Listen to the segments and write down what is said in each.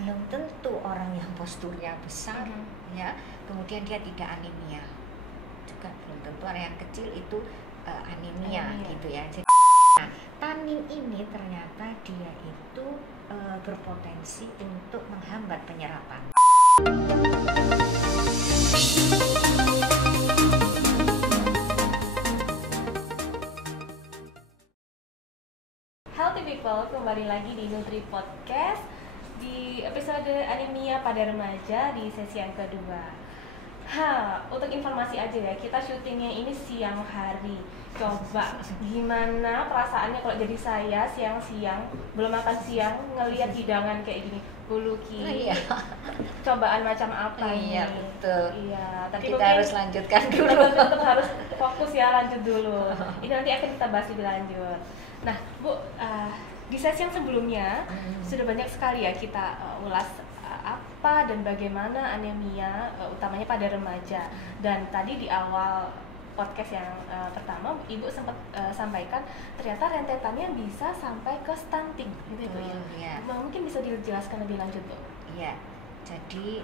belum tentu orang yang posturnya besar ya, kemudian dia tidak anemia, juga belum tentu orang yang kecil itu anemia gitu ya. Jadi, nah, tanin ini ternyata dia itu berpotensi untuk menghambat penyerapan. Healthy people, kembali lagi di Nutri Podcast di episode anemia pada remaja di sesi yang kedua. Untuk informasi aja ya, kita syutingnya ini siang hari. Coba gimana perasaannya kalau jadi saya siang-siang belum makan siang ngelihat hidangan kayak gini, buluki. Cobaan macam apa Iya, nih? betul. Iya, tapi Kita mungkin harus lanjutkan dulu. tetap harus fokus ya, lanjut dulu. Ini nanti akan kita bahas lebih lanjut. Nah, Bu, di sesi yang sebelumnya sudah banyak sekali ya kita ulas apa dan bagaimana anemia utamanya pada remaja. Dan tadi di awal podcast yang pertama Ibu sempat sampaikan ternyata rentetannya bisa sampai ke stunting gitu ya. Mungkin bisa dijelaskan lebih lanjut, Bu. Iya. Jadi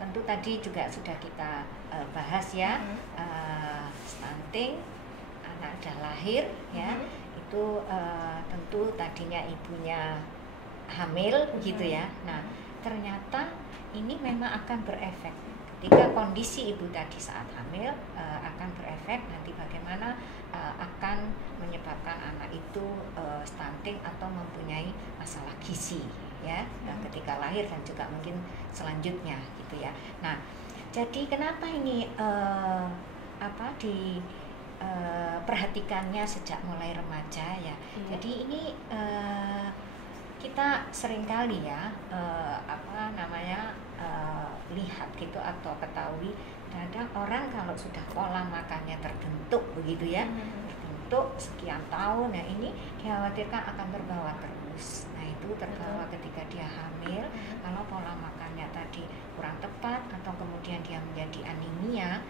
tentu tadi juga sudah kita bahas ya, stunting, anak sudah lahir ya, itu tentu tadinya ibunya hamil gitu ya. Nah, ternyata ini memang akan berefek ketika kondisi ibu tadi saat hamil, akan berefek nanti bagaimana akan menyebabkan anak itu stunting atau mempunyai masalah gizi ya, ketika lahir dan juga mungkin selanjutnya gitu ya. Nah, jadi kenapa ini perhatikannya sejak mulai remaja ya. Jadi ini kita seringkali ya lihat gitu atau ketahui kadang orang kalau sudah pola makannya terbentuk begitu ya, terbentuk sekian tahun, nah ini dikhawatirkan akan terbawa terus. Nah itu terbawa ketika dia hamil, kalau pola makannya tadi kurang tepat atau kemudian dia menjadi anemia,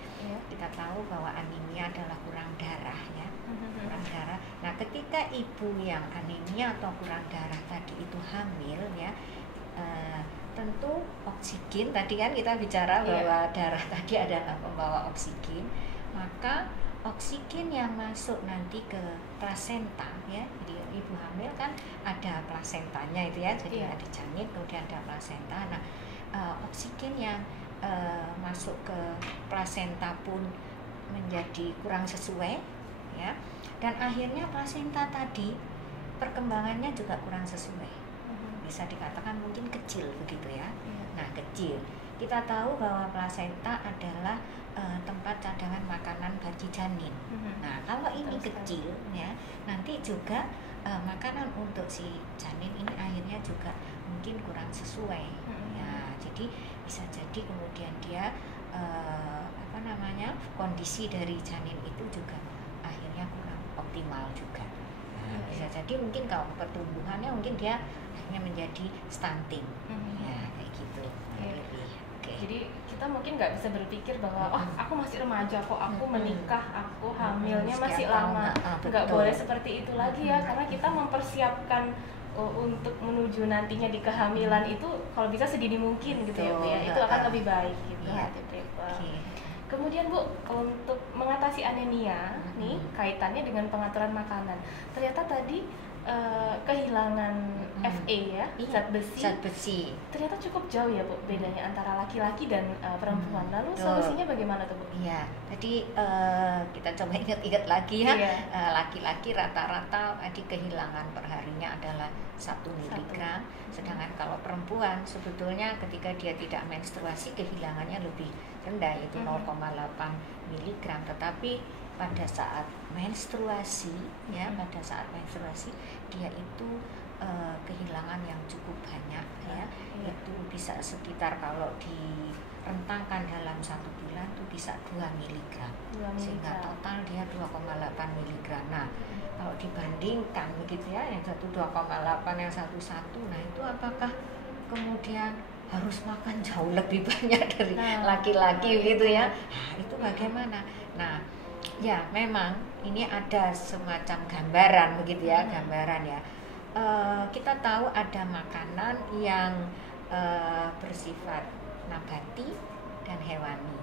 kita tahu bahwa anemia adalah kurang darah ya, kurang darah. Nah ketika ibu yang anemia atau kurang darah tadi itu hamil ya, tentu oksigen, tadi kan kita bicara bahwa darah tadi adalah pembawa oksigen, maka oksigen yang masuk nanti ke plasenta ya, jadi ibu hamil kan ada plasentanya itu ya, jadi ada janin kemudian ada plasenta. Nah oksigen yang masuk ke plasenta pun menjadi kurang sesuai ya, dan akhirnya plasenta tadi perkembangannya juga kurang sesuai, bisa dikatakan mungkin kecil begitu ya. Nah kecil, kita tahu bahwa plasenta adalah tempat cadangan makanan bagi janin. Nah kalau ini kecil ya, nanti juga makanan untuk si janin ini akhirnya juga mungkin kurang sesuai ya. Jadi bisa jadi kemudian dia kondisi dari janin itu juga akhirnya kurang optimal juga. Nah, bisa jadi mungkin kalau pertumbuhannya mungkin dia hanya menjadi stunting ya, kayak gitu. Jadi kita mungkin nggak bisa berpikir bahwa aku masih remaja kok, aku menikah, aku hamilnya masih lama. Nggak boleh seperti itu lagi ya, karena kita mempersiapkan untuk menuju nantinya di kehamilan itu kalau bisa sedini mungkin gitu ya Bu ya, itu akan lebih baik gitu. Kemudian Bu, untuk mengatasi anemia nih kaitannya dengan pengaturan makanan, ternyata tadi kehilangan Fe ya, zat besi. Ternyata cukup jauh ya Bu bedanya antara laki-laki dan perempuan. Lalu solusinya bagaimana tuh Bu? Iya, tadi kita coba ingat-ingat lagi ya. Laki-laki rata-rata tadi kehilangan perharinya adalah 1 miligram, sedangkan kalau perempuan sebetulnya ketika dia tidak menstruasi kehilangannya lebih rendah, yaitu 0,8 miligram. Tetapi pada saat menstruasi ya, dia itu kehilangan yang cukup banyak ya, itu bisa sekitar kalau direntangkan dalam 1 bulan itu bisa 2 miligram, sehingga total dia 2,8 miligram. Nah kalau dibandingkan begitu ya, yang satu 2,8 yang satu 1, nah itu apakah kemudian harus makan jauh lebih banyak dari laki-laki gitu ya? Nah itu bagaimana? Nah ya memang ini ada semacam gambaran begitu ya, gambaran ya. kita tahu ada makanan yang bersifat nabati dan hewani,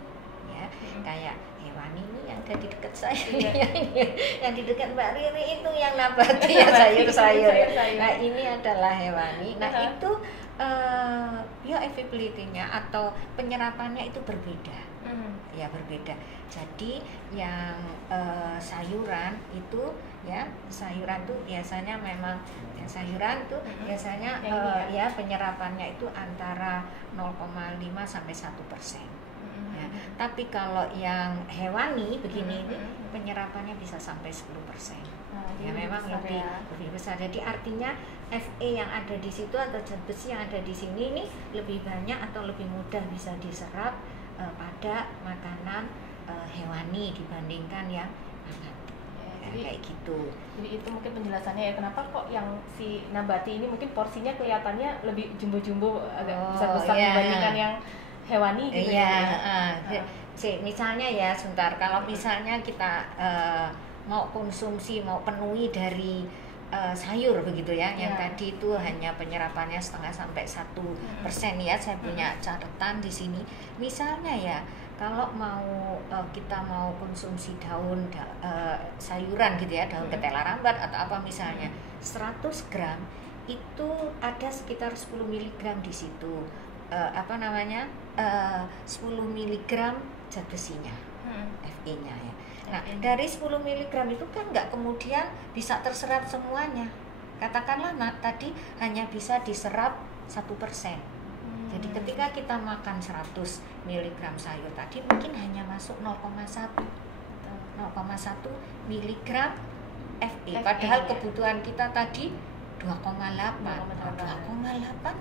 ya. Kayak hewani ini yang ada di dekat saya, yang di dekat Mbak Riri itu yang nabati ya, sayur-sayur. Nah ini adalah hewani. Nah itu bioavailability-nya atau penyerapannya itu berbeda. Ya berbeda. Jadi yang sayuran itu ya, sayuran itu biasanya memang yang sayuran itu biasanya ya penyerapannya itu antara 0,5 sampai 1%. Ya, tapi kalau yang hewani begini ini penyerapannya bisa sampai 10%. Ya memang lebih besar. Jadi artinya Fe yang ada di situ atau zat besi yang ada di sini ini lebih banyak atau lebih mudah bisa diserap pada makanan hewani dibandingkan yang nabati. Jadi, kayak gitu. Jadi itu mungkin penjelasannya ya kenapa kok yang si nabati ini mungkin porsinya kelihatannya lebih jumbo-jumbo agak besar-besar dibandingkan yang hewani gitu misalnya ya sebentar, kalau misalnya kita mau konsumsi, mau penuhi dari sayur begitu ya, yang tadi itu hanya penyerapannya 0,5 sampai 1% ya, saya punya catatan di sini. Misalnya ya, kalau kita mau konsumsi daun sayuran gitu ya, daun ketela rambat atau apa misalnya, 100 gram itu ada sekitar 10 mg di situ. 10 mg zat besinya, Fe-nya ya. Nah, dari 10 mg itu kan nggak kemudian bisa terserap semuanya. Katakanlah tadi hanya bisa diserap 1%. Jadi ketika kita makan 100 mg sayur tadi mungkin hanya masuk 0,1 mg Fe. Padahal kebutuhan kita tadi 2,8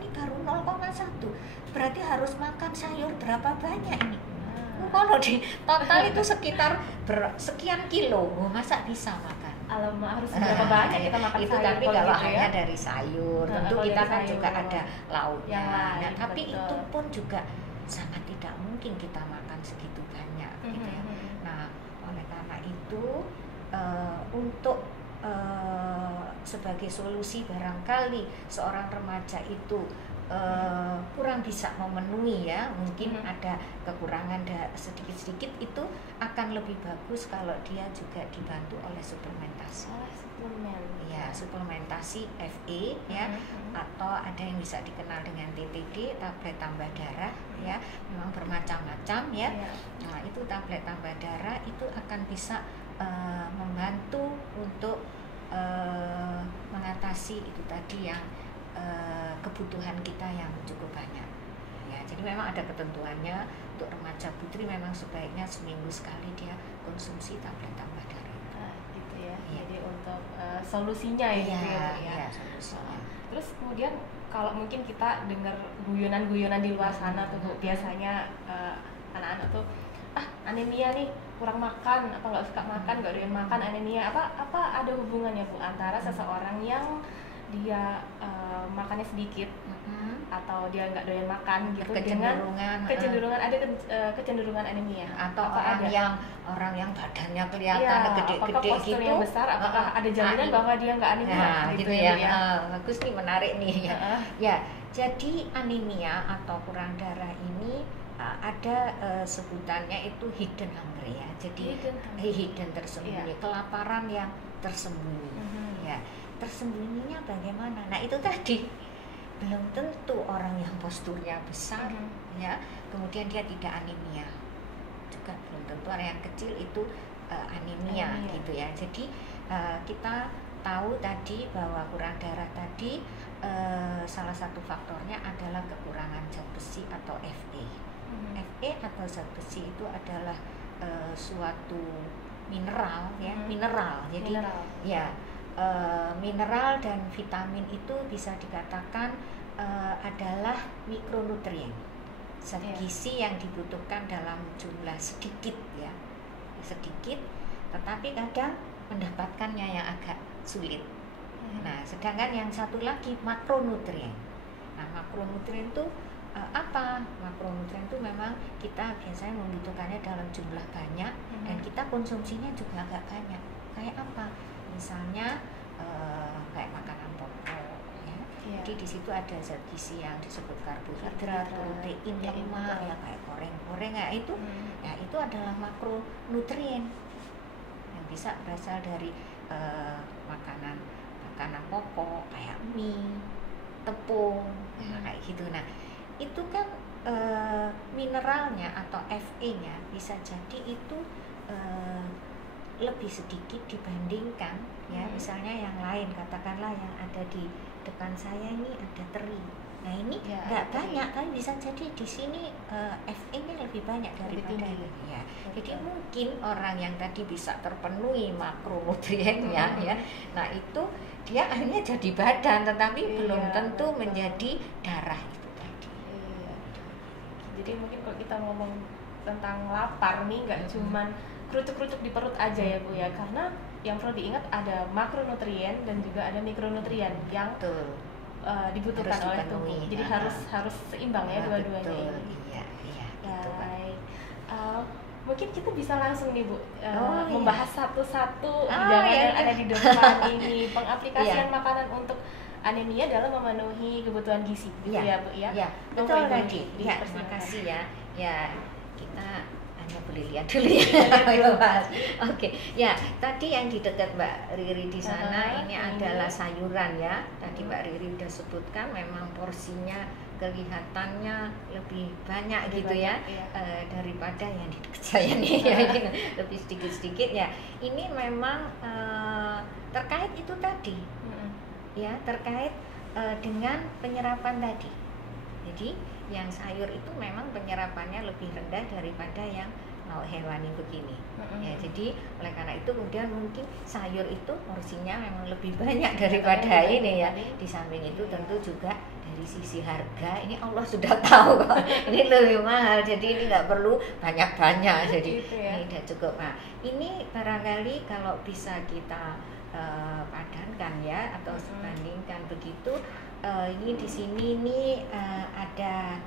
ini baru 0,1. Berarti harus makan sayur berapa banyak ini? Kalau di total itu sekitar sekian kilo, masa bisa makan? Alamak, harus berapa banyak kita makan itu sayur? Tapi kalau gitu hanya dari sayur, tentu kita kan juga ada lauknya. Lain, tapi betul. Itu pun juga sangat tidak mungkin kita makan segitu banyak, gitu ya. Nah, oleh karena itu untuk sebagai solusi barangkali seorang remaja itu kurang bisa memenuhi ya, mungkin ada kekurangan sedikit-sedikit, itu akan lebih bagus kalau dia juga dibantu oleh suplementasi. Ya, suplementasi Fe ya, atau ada yang bisa dikenal dengan TTD, tablet tambah darah ya, memang bermacam-macam ya. Nah, itu tablet tambah darah itu akan bisa membantu untuk mengatasi itu tadi yang kebutuhan kita yang cukup banyak ya. Jadi memang ada ketentuannya untuk remaja putri, memang sebaiknya seminggu sekali dia konsumsi tablet tambah darah. Gitu ya. Jadi untuk solusinya gitu ya. Solusinya. Terus kemudian kalau mungkin kita dengar guyonan-guyonan di luar sana tuh Bu, biasanya anak-anak tuh anemia nih, kurang makan, apa nggak suka makan, nggak doyan makan, anemia. Apa ada hubungannya Bu antara seseorang yang dia makannya sedikit atau dia nggak doyan makan gitu dengan kecenderungan ada kecenderungan anemia, atau orang yang badannya kelihatan gede-gede gitu, yang besar, apakah ada jaminan bahwa dia nggak anemia? Gitu ya. Bagus nih, menarik nih ya. Ya, jadi anemia atau kurang darah ini ada sebutannya itu hidden hunger ya. Jadi hidden tersembunyi, kelaparan yang tersembunyi. Ya, tersembunyinya bagaimana? Nah, itu tadi belum tentu orang yang posturnya besar ya, kemudian dia tidak anemia. Juga belum tentu orang yang kecil itu anemia gitu ya. Jadi kita tahu tadi bahwa kurang darah tadi salah satu faktornya adalah kekurangan zat besi atau Fe. Fe atau zat besi itu adalah suatu mineral ya, mineral. Jadi mineral dan vitamin itu bisa dikatakan adalah mikronutrien, zat gizi yang dibutuhkan dalam jumlah sedikit ya, sedikit, tetapi kadang mendapatkannya yang agak sulit. Nah, sedangkan yang satu lagi makronutrien. Nah, makronutrien itu apa? Makronutrien itu memang kita biasanya membutuhkannya dalam jumlah banyak dan kita konsumsinya juga agak banyak. Kayak apa? Misalnya kayak makanan pokok Jadi di situ ada zat gizi yang disebut karbohidrat, protein, lemak, ya kayak goreng-goreng ya itu, ya itu adalah makronutrien yang bisa berasal dari makanan pokok kayak mie, tepung, kayak gitu. Nah itu kan mineralnya atau Fe-nya bisa jadi itu lebih sedikit dibandingkan ya misalnya yang lain, katakanlah yang ada di depan saya ini ada teri. Nah ini nggak banyak, tapi bisa jadi di sini Fe-nya lebih banyak daripada ini. Ya. Jadi mungkin orang yang tadi bisa terpenuhi makronutriennya ya, nah itu dia akhirnya jadi badan, tetapi belum tentu menjadi darah itu tadi. Jadi mungkin kalau kita ngomong tentang lapar nih nggak cuman kerucuk-kerucuk di perut aja ya Bu ya, karena yang perlu diingat ada makronutrien dan juga ada mikronutrien yang dibutuhkan oleh tubuh. Jadi harus seimbang ya dua-duanya ini. Iya. Baik. Mungkin kita bisa langsung nih Bu membahas satu-satu yang ada di depan ini, pengaplikasian makanan untuk anemia dalam memenuhi kebutuhan gizi gitu ya Bu ya. Iya, betul tadi. Ya, terima kasih ya. Ya, kita hanya boleh lihat dulu ya. Oke, ya tadi yang di dekat Mbak Riri di sana ini adalah sayuran ya. Tadi Mbak Riri udah sebutkan memang porsinya kelihatannya lebih banyak gitu ya daripada yang di dekat saya nih. Lebih sedikit-sedikit ya. Ini memang terkait itu tadi. Ya, terkait dengan penyerapan tadi. Jadi yang sayur itu memang penyerapannya lebih rendah daripada yang lauk hewani begini. Ya, jadi oleh karena itu kemudian mungkin sayur itu porsinya memang lebih banyak daripada ini ya. Di samping itu tentu juga dari sisi harga ini Allah sudah tahu kok ini lebih mahal, jadi ini nggak perlu banyak-banyak, jadi ini udah cukup. Nah ini barangkali kalau bisa kita padankan ya atau bandingkan begitu. Ini di sini nih ada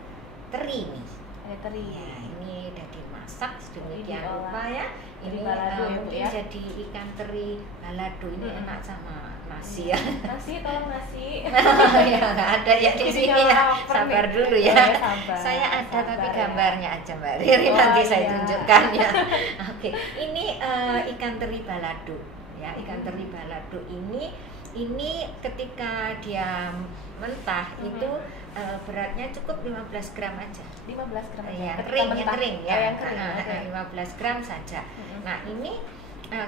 teri nih. Ada teri ya, ini udah dimasak sedemikian rupa ya. Ini mungkin jadi ikan teri balado, ini enak sama nasi ya. Nasi, tolong nasi. Ya nggak ada ya di sini ya. Sabar dulu ya. Saya ada tapi gambarnya aja Mbak Riri, nanti saya tunjukkan ya. Oke, ini ikan teri balado ya. Ikan teri balado ini ketika dia mentah itu beratnya cukup 15 gram aja. 15 gram aja. Ya, kering ya. 15 gram saja. Nah, ini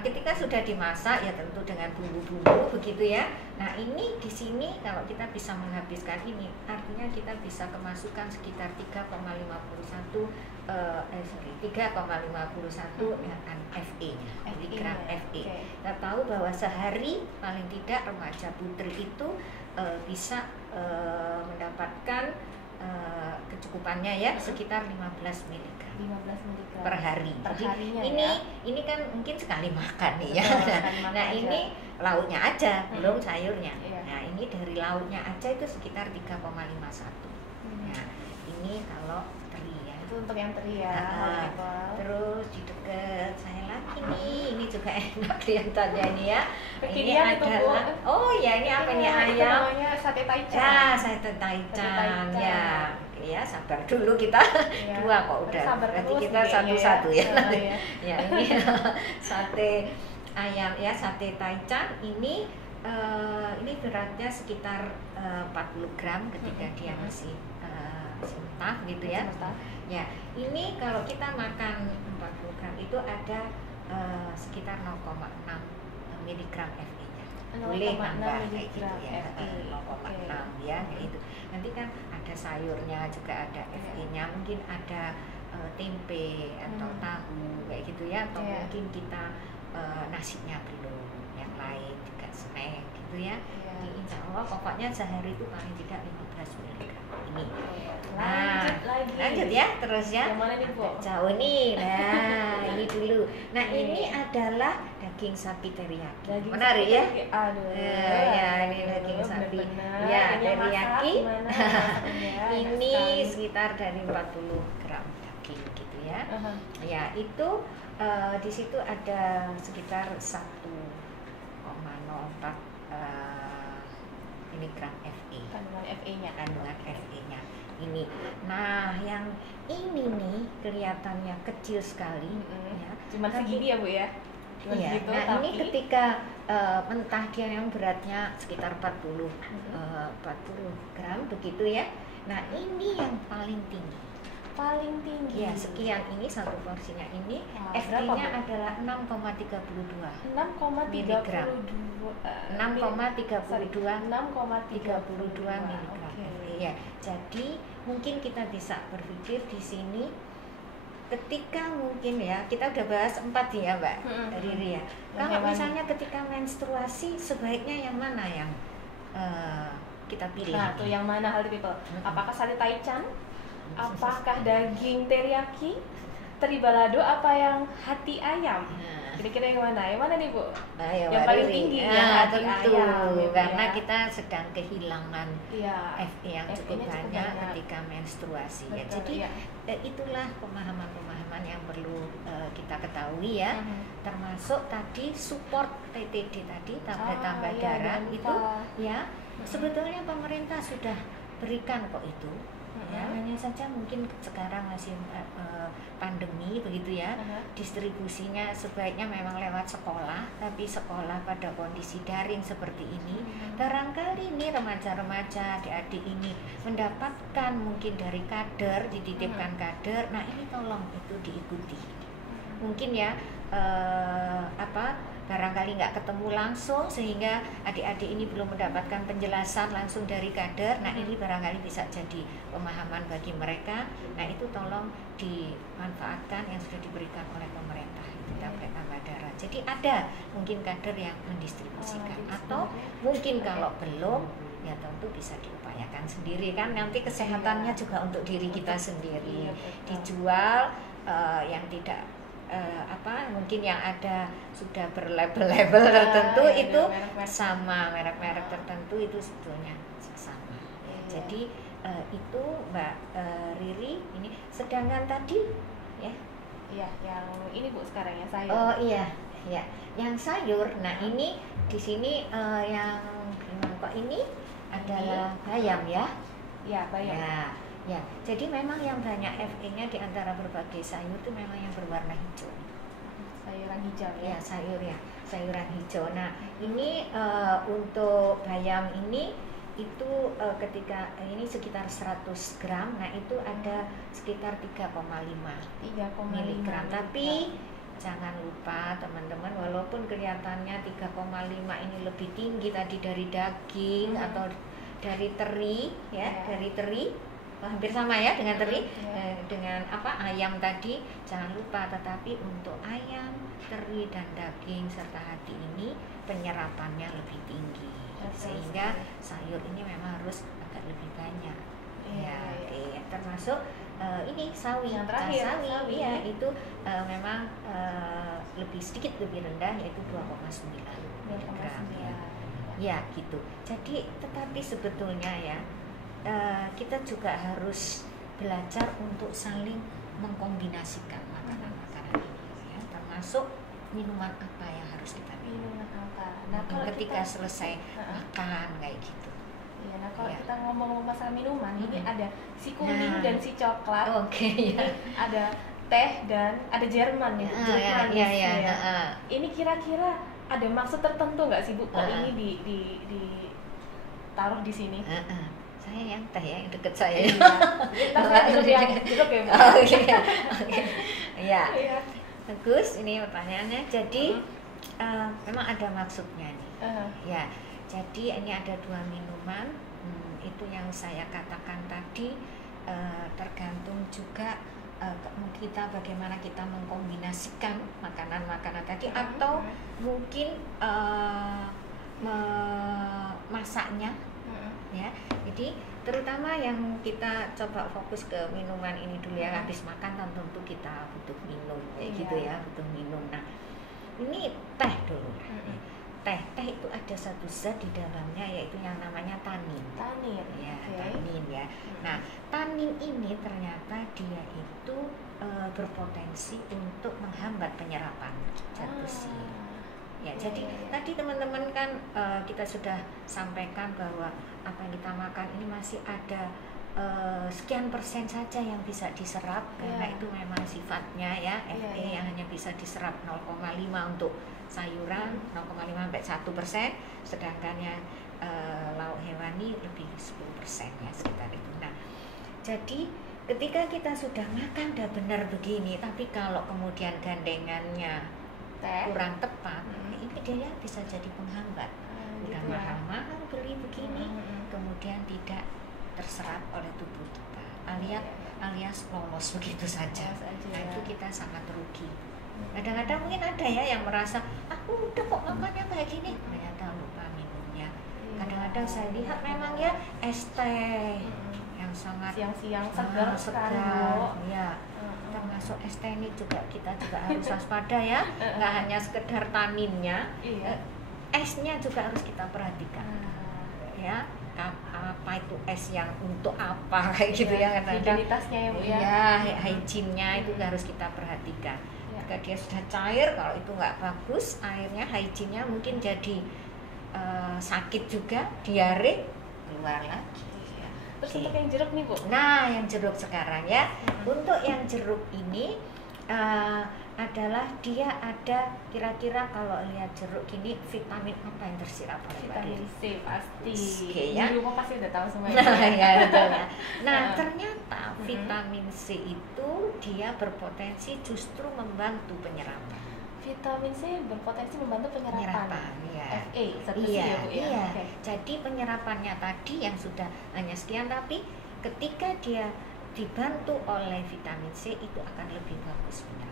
ketika sudah dimasak ya tentu dengan bumbu-bumbu begitu ya. Nah, ini di sini kalau kita bisa menghabiskan ini artinya kita bisa kemasukan sekitar 3,51 Fe-nya, miligram Fe. Kita tahu bahwa sehari paling tidak remaja putri itu bisa mendapatkan kecukupannya ya sekitar 15 mg per hari. Jadi ini kan mungkin sekali makan nih ya. Nah ini lauknya aja, belum sayurnya. Nah ini dari lauknya aja itu sekitar 3,51. Nah ini kalau teri ya. Itu untuk yang teri ya. Terus di dekat saya lagi nih, ini juga enak kelihatannya nih ya. Ini adalah ini apa nih ayam? Namanya sate taichan. Ya, sate taichan ya. Ya, sabar dulu kita. Dua kok udah. Berarti kita satu-satu ya. Ya, ini sate ayam ya, sate taichan ini beratnya sekitar 40 gram ketika dia masih mentah gitu ya. Ya, ini kalau kita makan 40 gram itu ada sekitar 0,6 mg Fe-nya. Boleh tambah kayak gitu ya. 0,6 ya kayak itu. Nanti kan ada sayurnya juga ada Fe-nya, mungkin ada tempe atau tahu kayak gitu ya, atau mungkin kita nasinya belum, yang lain juga snack gitu ya. Jadi insya Allah pokoknya sehari itu paling tidak 15 mg ini. Nah, lanjut ya terus ya. Yang mana nih Bu? Jauh nih. Nah, ini dulu. Nah, ini adalah daging sapi teriyaki. Menarik ya? Aduh. Ya, ini daging sapi. Ya, teriyaki. Ini sekitar dari 40 gram daging gitu ya. Ya, itu di situ ada sekitar 1,04 miligram Fe. Kandungan Fe-nya. Kandungan Fe-nya ini. Nah, yang ini nih kelihatannya kecil sekali, ya. Cuma segini ya Bu ya. Iya. Segitu, Nah, tapi ini ketika mentah dia yang beratnya sekitar 40 gram begitu ya. Nah, ini yang paling tinggi. Paling tinggi. Ya, sekian ini satu porsinya ini. Wah, FG-nya adalah 6,32 miligram. 6,32 miligram. Ya, jadi mungkin kita bisa berpikir di sini ketika mungkin ya, kita udah bahas 4 ya Mbak Riri ya. Kalau misalnya ketika menstruasi sebaiknya yang mana yang kita pilih? Nah, tuh yang mana hal people? Apakah sate taichan? Apakah daging teriyaki? Teri balado apa yang hati ayam? Kira-kira yang mana? Yang mana nih Bu? Nah, yang paling tinggi yang hati tentu, ayam. karena Ya. kita sedang kehilangan Iya. Fe yang cukup banyak ketika menstruasi. Betul, Ya. Jadi itulah pemahaman-pemahaman yang perlu kita ketahui ya. Termasuk tadi support TTD tadi, tablet tambah darah itu ya. Sebetulnya pemerintah sudah berikan kok itu. Ya, hanya saja mungkin sekarang masih pandemi begitu ya. Distribusinya sebaiknya memang lewat sekolah, tapi sekolah pada kondisi daring seperti ini, barangkali ini remaja-remaja, adik-adik ini mendapatkan mungkin dari kader, dititipkan kader. Nah, ini tolong itu diikuti. Mungkin ya barangkali nggak ketemu langsung sehingga adik-adik ini belum mendapatkan penjelasan langsung dari kader. Nah, ini barangkali bisa jadi pemahaman bagi mereka. Nah, itu tolong dimanfaatkan yang sudah diberikan oleh pemerintah, itu tablet tambah darah. Jadi ada mungkin kader yang mendistribusikan, atau mungkin kalau belum ya tentu bisa diupayakan sendiri kan, nanti kesehatannya juga untuk diri kita sendiri. Dijual yang tidak mungkin yang ada sudah berlabel-label tertentu itu sama, merek-merek tertentu itu sebetulnya sama ya. Jadi itu Mbak Riri ini. Sedangkan tadi ya yang ini Bu sekarang ya sayur. Oh iya ya, yang sayur. Nah, ini di sini yang kok ini adalah bayam ya. Ya, bayam. Ya, jadi memang yang banyak Fe-nya di antara berbagai sayur itu memang yang berwarna hijau. Sayuran hijau ya. Ya, sayuran hijau. Nah, ini untuk bayam ini itu ketika ini sekitar 100 gram. Nah, itu ada sekitar 3,5 miligram. Tapi jangan lupa teman-teman, walaupun kelihatannya 3,5 ini lebih tinggi tadi dari daging atau dari teri ya, dari teri hampir sama ya dengan teri, dengan ayam tadi, jangan lupa. Tetapi untuk ayam, teri dan daging serta hati ini penyerapannya lebih tinggi, sehingga sayur ini memang harus agak lebih banyak. Termasuk ini sawi yang terakhir, sawi ya, itu memang lebih sedikit lebih rendah, yaitu 2,9 miligram ya gitu. Jadi tetapi sebetulnya ya kita juga harus belajar untuk saling mengkombinasikan makanan-makanan ini ya, termasuk minuman apa yang harus kita minum. Nah, kalau ketika selesai makan kayak gitu. Iya, nah kalau kita ngomong masalah minuman, ini ada si kuning dan si coklat. Oke, ya. Ada teh dan ada Jerman nih, jeruk manis ya. Ini kira-kira ada maksud tertentu nggak sih Bu? Kok ini ditaruh di sini? Saya yang teh yang deket saya. Kita saya yang jeruk ya Bu. Iya. Bagus, ini pertanyaannya. Jadi memang ada maksudnya nih. Ya, jadi ini ada 2 minuman. Itu yang saya katakan tadi, tergantung juga kita bagaimana kita mengkombinasikan makanan-makanan tadi, atau mungkin masaknya ya. Jadi terutama yang kita coba fokus ke minuman ini dulu ya. Habis makan tentu kita butuh minum kayak gitu ya, butuh minum. Nah, ini teh dulu. Teh itu ada satu zat di dalamnya, yaitu yang namanya tanin ya. Tanin ya. Nah, tanin ini ternyata dia itu berpotensi untuk menghambat penyerapan zat besi Ya, jadi tadi teman-teman kan kita sudah sampaikan bahwa apa yang kita makan ini masih ada sekian persen saja yang bisa diserap karena itu memang sifatnya ya FE yang hanya bisa diserap 0,5 untuk sayuran, 0,5 sampai 1%, sedangkan yang lauk hewani lebih 10% ya sekitar itu. Nah, jadi ketika kita sudah makan udah benar begini, tapi kalau kemudian gandengannya kurang tepat, ini dia bisa jadi penghambat. Udah gitu mahal-mahal beli begini, kemudian tidak terserap oleh tubuh kita, alias lolos begitu saja. Nah, itu kita sangat rugi. Kadang-kadang mungkin ada ya yang merasa aku udah kok makannya kayak gini, ternyata lupa minumnya. Kadang-kadang saya lihat memang ya es teh yang sangat siang-siang segar ya. Termasuk es teh ini juga kita juga harus waspada ya, nggak hanya sekedar taninnya, esnya juga harus kita perhatikan ya. Apa itu es yang untuk apa kayak gitu ya, kadang-kadang higienitasnya ya Bu ya. Ya, hygiene-nya itu harus kita perhatikan. Jika dia sudah cair, kalau itu nggak bagus airnya, hygiene-nya mungkin jadi sakit juga, diare, keluar lagi. Terus untuk yang jeruk nih Bu? Nah, yang jeruk sekarang ya. Untuk yang jeruk ini adalah dia ada kira-kira kalau lihat jeruk ini vitamin apa yang terserap oleh vitamin C pasti. Ya? Di rumah pasti udah tahu semuanya. Ya, betul ya. Nah, ternyata vitamin C itu dia berpotensi justru membantu penyerapan. Vitamin C berpotensi membantu penyerapan ya. FA, iya. Okay. Jadi penyerapannya tadi yang sudah hanya sekian, tapi ketika dia dibantu oleh vitamin C itu akan lebih bagus penyerapan.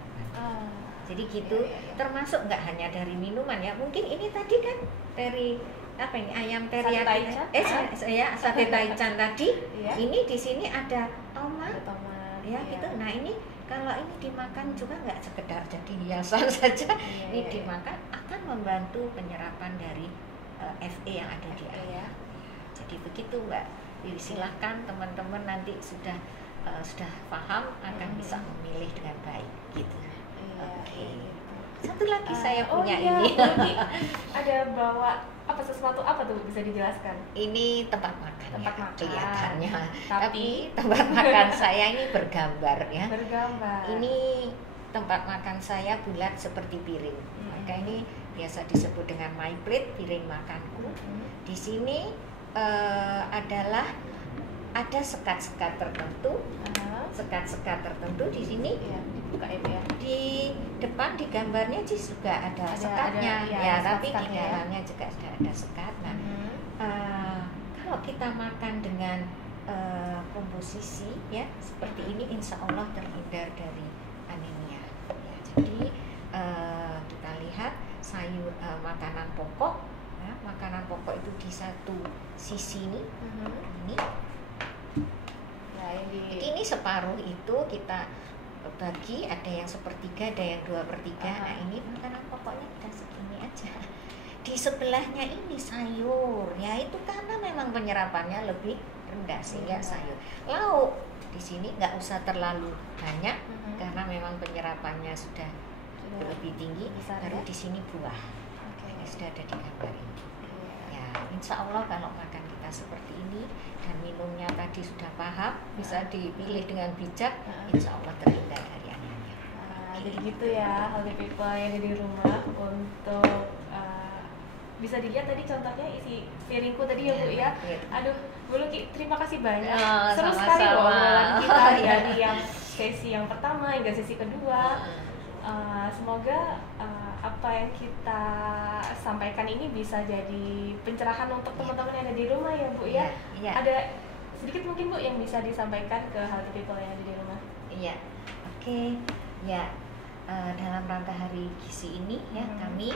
Jadi gitu, termasuk nggak hanya dari minuman ya, mungkin ini tadi kan dari apa ini ayam teriyaki, sate taichan tadi, ini di sini ada tomat, ya gitu. Nah ini kalau ini dimakan juga nggak sekedar jadi hiasan saja, ini dimakan akan membantu penyerapan dari FE yang ada di air. Jadi begitu Mbak. Silahkan teman-teman nanti sudah paham akan bisa memilih dengan baik gitu. Oke. Satu lagi saya punya ini. Ada bawa sesuatu apa tuh, bisa dijelaskan? Ini tempat makan. Tempat makan. Kelihatannya. Tapi tempat makan saya ini bergambar ya. Bergambar. Ini tempat makan saya bulat seperti piring. Maka ini biasa disebut dengan my plate, piring makanku. Di sini adalah ada sekat-sekat tertentu. Sekat-sekat tertentu di sini. Dibuka ya. Di depan di gambarnya juga ada sekatnya. Tapi di dalamnya juga sudah ada sekat. Nah, kalau kita makan dengan komposisi ya seperti ini, insya Allah terhindar dari anemia. Ya, jadi kita lihat sayur makanan pokok. Ya, makanan pokok itu di satu sisi ini. Jadi ini separuh itu kita bagi, ada yang sepertiga, ada yang 2/3. Nah ini makanan pokoknya kita segini aja. Di sebelahnya ini sayur, ya itu karena memang penyerapannya lebih rendah sehingga sayur. Lauk di sini nggak usah terlalu banyak karena memang penyerapannya sudah lebih tinggi. Baru di sini buah, ini sudah ada di gambar ini. Ya, insya Allah kalau makan kita seperti ini dan minumnya tadi sudah paham, bisa dipilih dengan bijak, insya Allah terhindar dari anemia. Jadi gitu ya, healthy people yang ada di rumah. Untuk bisa dilihat tadi contohnya isi piringku tadi ya Bu ya. Aduh, Bu Luki, terima kasih banyak. Seru sekali loh obrolan kita dari yang sesi yang pertama hingga sesi kedua. Semoga apa yang kita sampaikan ini bisa jadi pencerahan untuk teman-teman yang ada di rumah ya Bu ya. Ada sedikit mungkin Bu yang bisa disampaikan ke healthy people yang ada di rumah. Iya, oke. Ya, dalam rangka Hari Gizi ini ya kami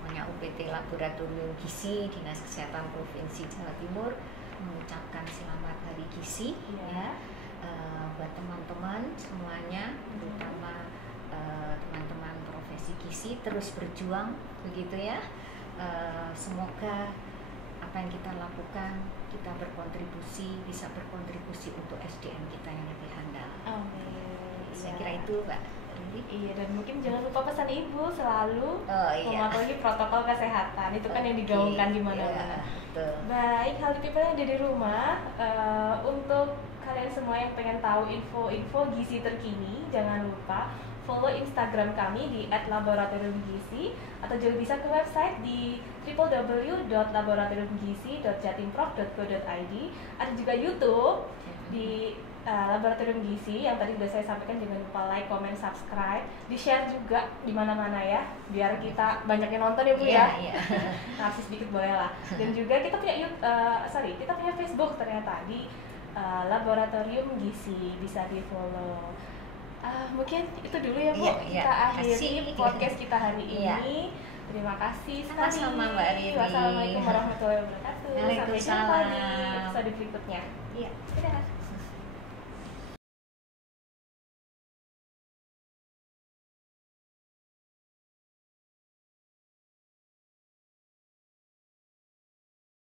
namanya UPT Laboratorium Gizi Dinas Kesehatan Provinsi Jawa Timur mengucapkan selamat Hari Gizi ya buat teman-teman semuanya, terutama teman-teman profesi gizi, terus berjuang begitu ya. Semoga apa yang kita lakukan kita bisa berkontribusi untuk SDM kita yang lebih handal. Amin. Saya kira itu Mbak. Riri. Iya, dan mungkin jangan lupa pesan Ibu selalu mematuhi Iya. protokol kesehatan. Itu kan yang digaungkan di mana-mana. Betul. Baik, healthy people yang ada di rumah, untuk kalian semua yang pengen tahu info-info gizi terkini, jangan lupa follow Instagram kami di @laboratoriumgizi, atau juga bisa ke website di www.laboratoriumgizi.jatimprof.go.id. Ada juga YouTube di Laboratorium Gizi yang tadi sudah saya sampaikan. Jangan lupa like, comment, subscribe, di share juga di mana-mana ya, biar kita banyak yang nonton ya Bu ya. Narsis sedikit boleh lah. Dan juga kita punya kita punya Facebook ternyata di Laboratorium Gizi, bisa di follow. Mungkin itu dulu ya Bu. Kita akhiri podcast kita hari ini. Terima kasih sekali. Sama-sama Mbak Riri. Wassalamualaikum warahmatullahi wabarakatuh. Sampai jumpa di episode berikutnya. Iya.